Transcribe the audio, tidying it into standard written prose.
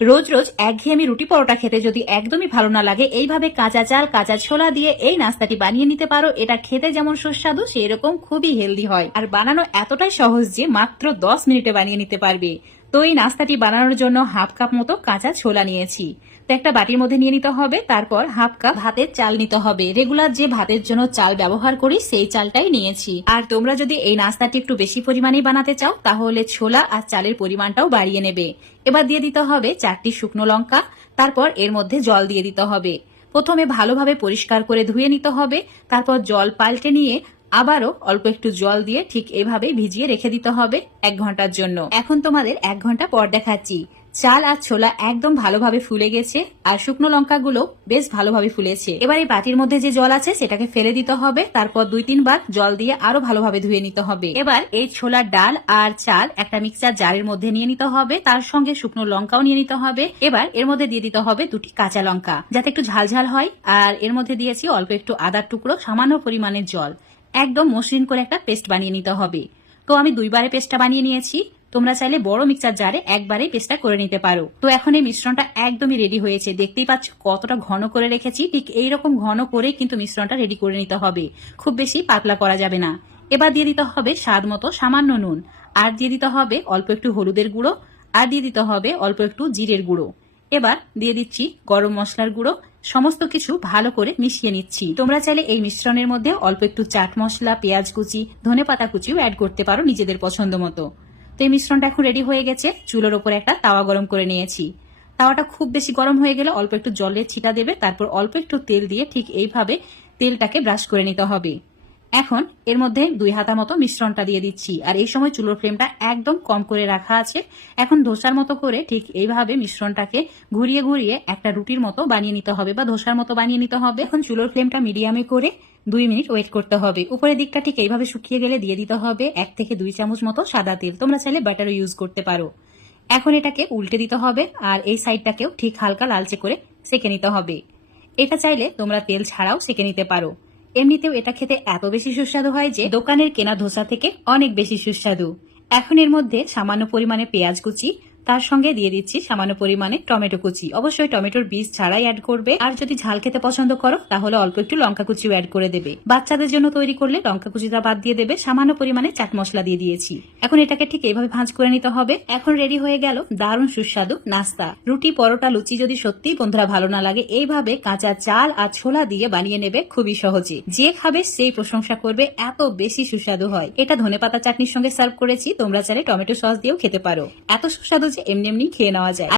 রোজ রোজ একঘেয়েমি রুটি পরোটা খেতে যদি একদমই ভালো না লাগে, এইভাবে কাঁচা চাল কাঁচা ছোলা দিয়ে এই নাস্তাটি বানিয়ে নিতে পারো। এটা খেতে যেমন সুস্বাদু সেরকম খুবই হেলদি হয়, আর বানানো এতটাই সহজ যে মাত্র 10 মিনিটে বানিয়ে নিতে পারবে। তো এই নাস্তাটি বানানোর জন্য হাফ কাপ মতো কাঁচা ছোলা নিয়েছি। তো একটা বাটির মধ্যে নিয়ে নিতে হবে, তারপর হাফ কাপ ভাতের চাল নিতে হবে। রেগুলার যে ভাতের জন্য চাল ব্যবহার করি সেই চালটাই নিয়েছি। আর তোমরা যদি এই নাস্তাটি একটু বেশি পরিমাণে বানাতে চাও তাহলে ছোলা আর চালের পরিমাণটাও বাড়িয়ে নেবে। এবার দিয়ে দিতে হবে 4টি শুকনো লঙ্কা, তারপর এর মধ্যে জল দিয়ে দিতে হবে। প্রথমে ভালোভাবে পরিষ্কার করে ধুয়ে নিতে হবে, তারপর জল পাল্টে নিয়ে আবারও অল্প একটু জল দিয়ে ঠিক এভাবে ভিজিয়ে রেখে দিতে হবে 1 ঘন্টার জন্য। এখন তোমাদের 1 ঘন্টা পর দেখাচ্ছি। চাল আর ছোলা একদম ভালোভাবে ফুলে গেছে, আর শুকনো লঙ্কাগুলো বেশ ভালোভাবে ফুলেছে। এবার এই বাটির মধ্যে যে জল আছে সেটাকে ফেলে দিতে হবে, তারপর 2-3 বার জল দিয়ে আরো ভালোভাবে ধুয়ে নিতে হবে। এবার এই ছোলার ডাল আর চাল একটা মিক্সার জারের মধ্যে নিয়ে নিতে হবে, তার সঙ্গে শুকনো লঙ্কাও নিয়ে নিতে হবে। এবার এর মধ্যে দিয়ে দিতে হবে 2টি কাঁচা লঙ্কা, যাতে একটু ঝালঝাল হয়। আর এর মধ্যে দিয়েছি অল্প একটু আদার টুকরো, সামান্য পরিমাণের জল। একদম মসৃণ করে একটা পেস্ট বানিয়ে নিতে হবে। তো আমি 2 বারে পেস্টটা বানিয়ে নিয়েছি। তোমরা চাইলে বড় মিক্সার জারে একবারেই পেস্টটা করে নিতে পারো। তো এখন এই মিশ্রণটা একদমই রেডি হয়েছে। দেখতেই পাচ্ছ কতটা ঘন করে রেখেছি। ঠিক এইরকম ঘন করে কিন্তু মিশ্রণটা রেডি করে নিতে হবে, খুব বেশি পাতলা করা যাবে না। এবার দিয়ে দিতে হবে স্বাদ মতো সামান্য নুন, আর দিয়ে দিতে হবে অল্প একটু হলুদের গুঁড়ো, আর দিয়ে দিতে হবে অল্প একটু জিরের গুঁড়ো। এবার দিয়ে দিচ্ছি গরম মশলার গুঁড়ো। সমস্ত কিছু ভালো করে মিশিয়ে নিচ্ছি। তোমরা চাইলে এই মিশ্রণের মধ্যে অল্প একটু চাট মশলা, পেঁয়াজ কুচি, ধনেপাতা কুচিও অ্যাড করতে পারো নিজেদের পছন্দ মতো। তো এই মিশ্রণটা এখন রেডি হয়ে গেছে। চুলোর ওপর একটা তাওয়া গরম করে নিয়েছি। তাওয়াটা খুব বেশি গরম হয়ে গেলে অল্প একটু জলের ছিটা দেবে, তারপর অল্প একটু তেল দিয়ে ঠিক এইভাবে তেলটাকে ব্রাশ করে নিতে হবে। এখন এর মধ্যে 2 হাতা মতো মিশ্রণটা দিয়ে দিচ্ছি, আর এই সময় চুলোর ফ্লেমটা একদম কম করে রাখা আছে। এখন ধোসার মতো করে ঠিক এইভাবে মিশ্রণটাকে ঘুরিয়ে ঘুরিয়ে একটা রুটির মতো বানিয়ে নিতে হবে, বা ধোসার মতো বানিয়ে নিতে হবে। এখন চুলোর ফ্লেমটা মিডিয়ামে করে 2 মিনিট ওয়েট করতে হবে। উপরের দিকটা ঠিক এইভাবে শুকিয়ে গেলে দিয়ে দিতে হবে 1 থেকে 2 চামচ মতো সাদা তেল। তোমরা চাইলে বাটারও ইউজ করতে পারো। এখন এটাকে উল্টে দিতে হবে, আর এই সাইডটাকেও ঠিক হালকা লালচে করে সেঁকে নিতে হবে। এটা চাইলে তোমরা তেল ছাড়াও সেঁকে নিতে পারো। এমনিতেও এটা খেতে এত বেশি সুস্বাদু হয় যে দোকানের কেনা ধোসা থেকে অনেক বেশি সুস্বাদু। এখন এর মধ্যে সামান্য পরিমাণে পেঁয়াজ কুচি, তার সঙ্গে দিয়ে দিচ্ছি সামান্য পরিমাণে টমেটো কুচি। অবশ্যই টমেটোর বীজ ছাড়াই অ্যাড করবে, আর যদি ঝাল খেতে পছন্দ করো তাহলে অল্প একটু লঙ্কা কুচিও অ্যাড করে দেবে। বাচ্চাদের জন্য তৈরি করলে লঙ্কা কুচিটা বাদ দিয়ে দেবে। সামান্য পরিমাণে চাট মশলা দিয়ে দিয়েছি। এখন এটাকে ঠিক এইভাবে ভাঁজ করে নিতে হবে। এখন রেডি হয়ে গেল দারুণ সুস্বাদু নাস্তা। রুটি, পরোটা, লুচি যদি সত্যিই বন্ধুরা ভালো না লাগে, এইভাবে কাঁচা চাল আর ছোলা দিয়ে বানিয়ে নেবে খুবই সহজে। যে খাবে সেই প্রশংসা করবে, এত বেশি সুস্বাদু হয়। এটা ধনেপাতা চাটনির সঙ্গে সার্ভ করেছি। তোমরা চাইলে টমেটো সস দিয়েও খেতে পারো। এত সুস্বাদু যে এমনি এমনি খেয়ে নেওয়া যায়।